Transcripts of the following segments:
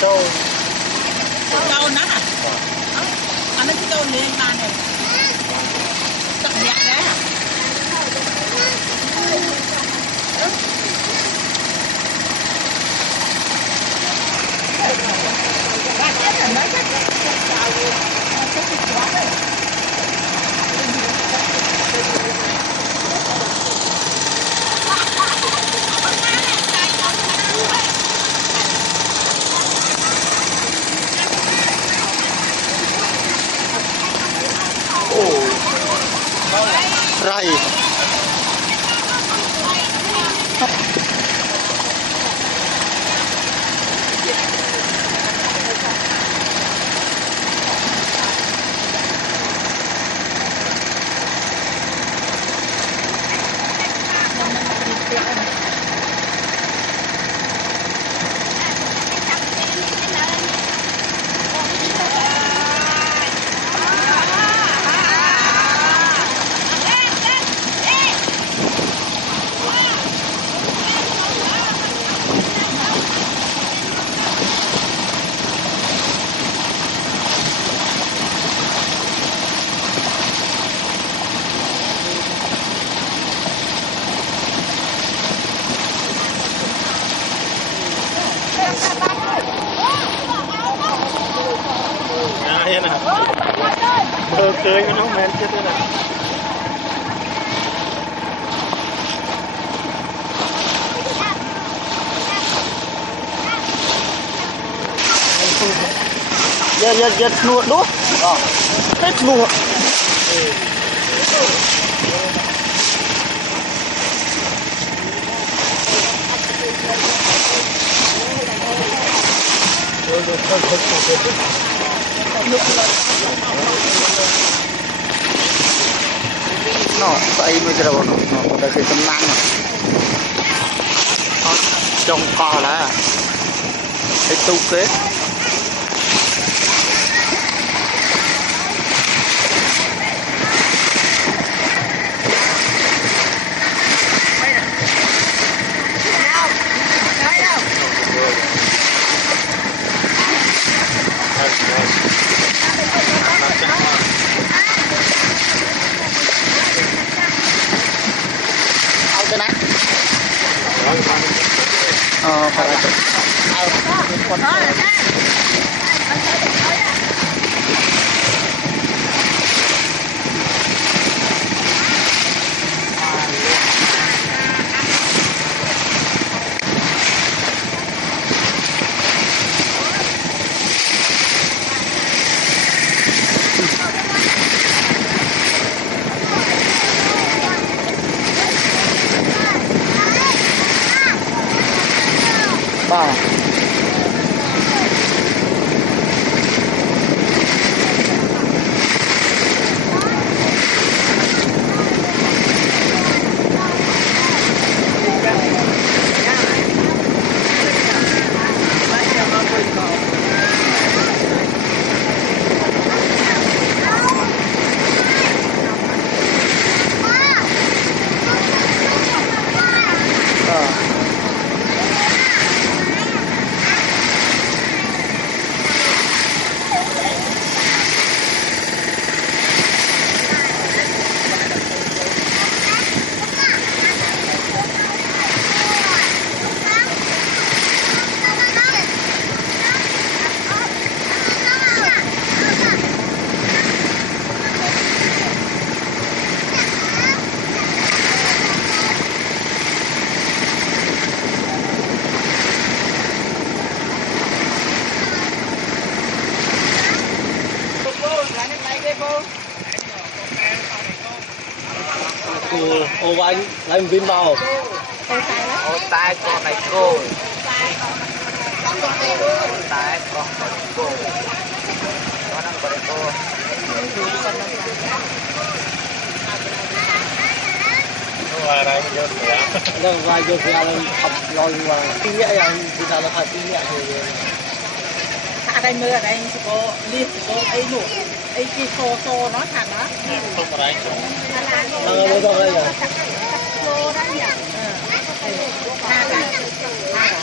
Châu nát à? Anh nói châu liền mà này. Tận nhạc đấy à? Rai. Đây nè, cười nó men chết thế này. Giờ nuốt đúng, hết nuốt. No, vậy mới ra nó đã cái tấm nặng nó trông co là cái tu kế cái này phải là ba ô anh lấy một pin vào ô tay con này cô tay con này cô nó đang bật cô Ngoài này vô sữa. Đây ngoài vô sữa là học lòi ngoài. Tí nhẹ rằng thì sao là phải tí nhẹ thì thả đây mưa ở đây chỉ có liên chỉ có ấy nụ ấy cái xô nó thả nó. Không có đấy. nó đâu đây rồi. Xô đó nhỉ. Thả cả. Thả cả.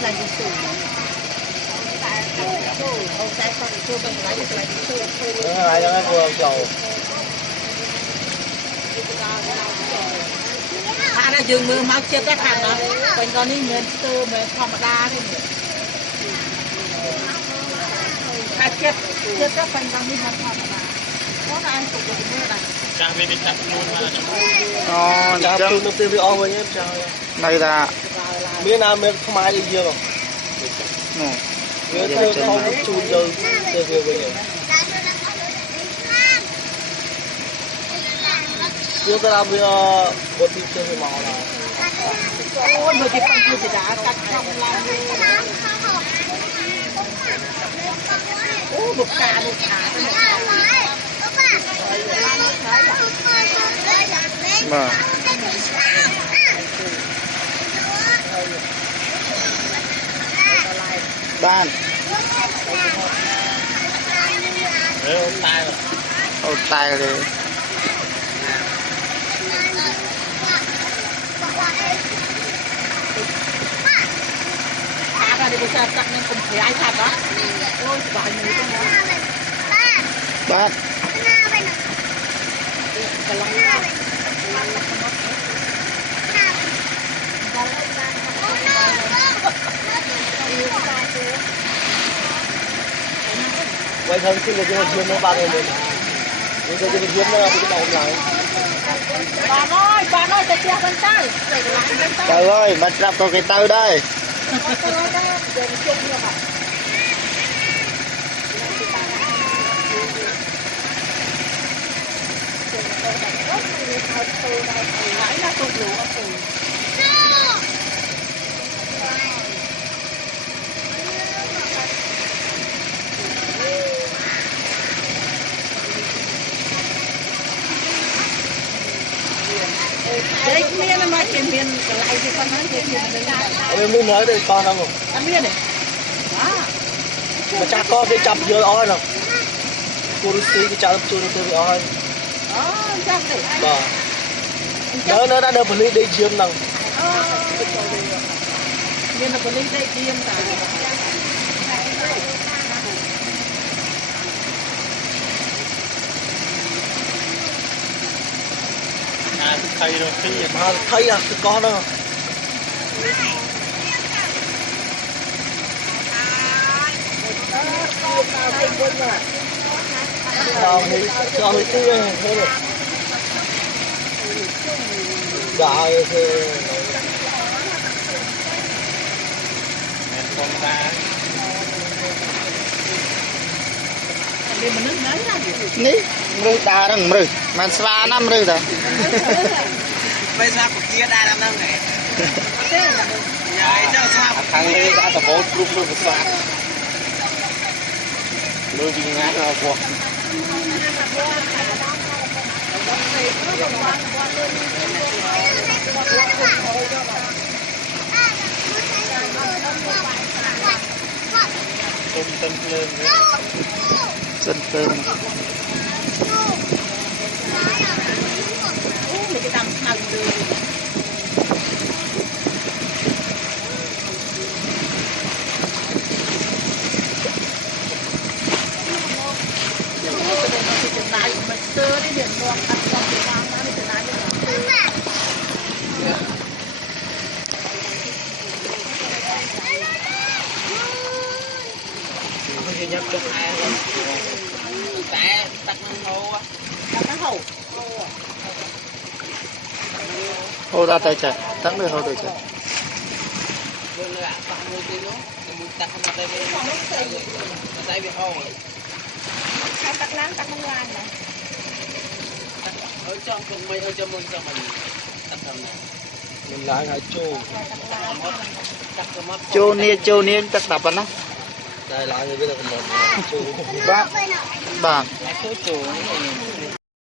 Là gì sủi. Ông sẽ không được chua bên ngoài là gì sủi. Này là vừa dầu. Thả ra dừng mưa máu chết các hàng đó. Bên con đi miền tư miền thòm đa đi. Thả chết các bên con đi miền thòm đa. Có ai cũng được mưa này. Chắc vì đi chặt luôn mà. Chặt luôn nó tiêu ong với em chào. Đây là Miền Nam miền không ai đi nhiều rồi. Miền Tây không chun rồi tiêu bây giờ. Chúng ta làm một tí chơi với màu nào. Ôi, người chị phân chia thì đã cắt trong làm ôi, bục cả. vâng. Ban Nếu tay rồi. ô tay rồi. thả ra đi cô sẽ cắt nên cùng thấy ai thật đó. Ôi, vài người trong đó. Ban Cái lòng Vậy thôi xin được cái hiếm nó ba ngày rồi. Bây giờ cái hiếm nó bị cái đầu lại. Bà ơi, ta chia bên tay. trời ơi bật ra có cái tơ đây. Đấy, miên mà trên miên cái lại thì con nói trên miên Em muốn nói đây con không? ăn miên này. Mà cha con cái chập vô oi nào. Cô đi xí cái chập chui nó bị oi. Chắc đấy. Vâng. Nó đã được một ly đi chiếm nào. Miên là có linh đây chiêm cả. Thay rồi tí. Mà thấy à, cái con đó. Cho hơi tí thế rồi. Đã thì Nên con ta. Miên mà nước nấy là gì? Ní mrư đà rừng mrư mà xa năm mrư ta. bây giờ cuộc chia đa năm này. Thằng này đã tập bố lúc luôn một xa. Lưu bị ngán rồi cuộc. Tân lên. Dân tơm Mấy cái đầm màu từ mà sơ đi biển ngon ăn xong thì mang nó đi từ nãy đến Bây giờ nhập cho ai rồi. tại tắt nó hầu ô ra tay chạy thắng được hô được chạy. tắt láng tắt không lan này Ở trong cùng mày ở trong mình cho mình. Mình lại hãy chô. Châu niên chắc đập nó. Đây là người biết là mình ba ba Số chỗ này